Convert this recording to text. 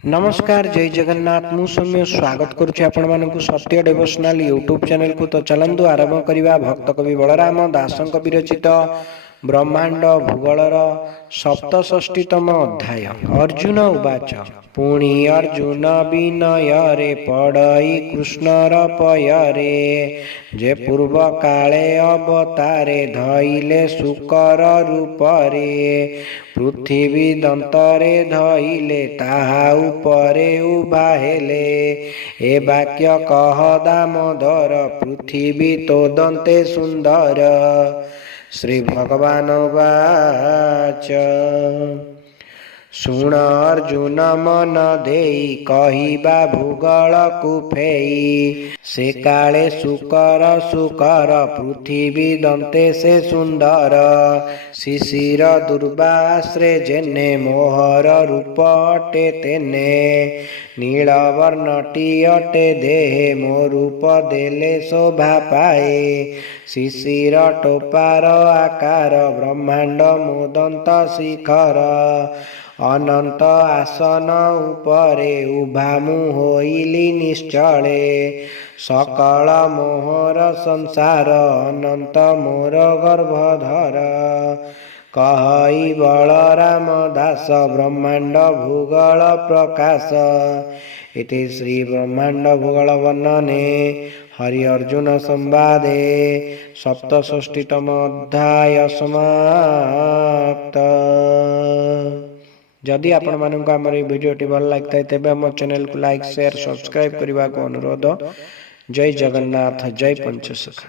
नमस्कार जय जगन्नाथ मु सौम्य स्वागत करुच्ची आपण मानकु सत्य डिवोशनल यूट्यूब चैनल को। तो चलंतु आरंभ करिबा भक्त कवि बलराम दासंक विरचित ब्रह्मांड भूगोलर सप्तषष्टितम अध्याय। अर्जुन उवाच पुणी अर्जुन विनय रे पड़ई कृष्णर पय रे जे पूर्व काले अवतारे धइले शुकर रूप रे पृथ्वी दंतरे धइले ताहा उपरे उभा हेले ए वाक्य कह दामोदर पृथ्वी तो दंते सुंदर। श्री भगवान वाच शुण अर्जुन मन देई कहिबा भूगोल कुफेई से काले शुकर शुकर पृथ्वी दंते से सुंदर शिशिर दुर्वाश्रे जेने मोहर रूप अटे तेने नीलवर्णटी अटे देहे मो रूप देले शोभा पाए शिशिर टोपार आकार ब्रह्मांड मोदंत शिखर अनंत आसन उपरे उभा मु होइली निश्चले सकल मोहर संसार अनंत मोर गर्भधर कहई बलराम दास ब्रह्मांड भूगोल प्रकाश। इति श्री ब्रह्मांड भूगोल वर्णने हरि अर्जुन संवादे सप्तषष्टितम अध्याय समाप्त। जदि आपण मानक आमर ये भिडियोटी भल लगी तेज आम चैनल को लाइक शेयर सब्सक्राइब करने को अनुरोध। जय जगन्नाथ जय पंचसखा।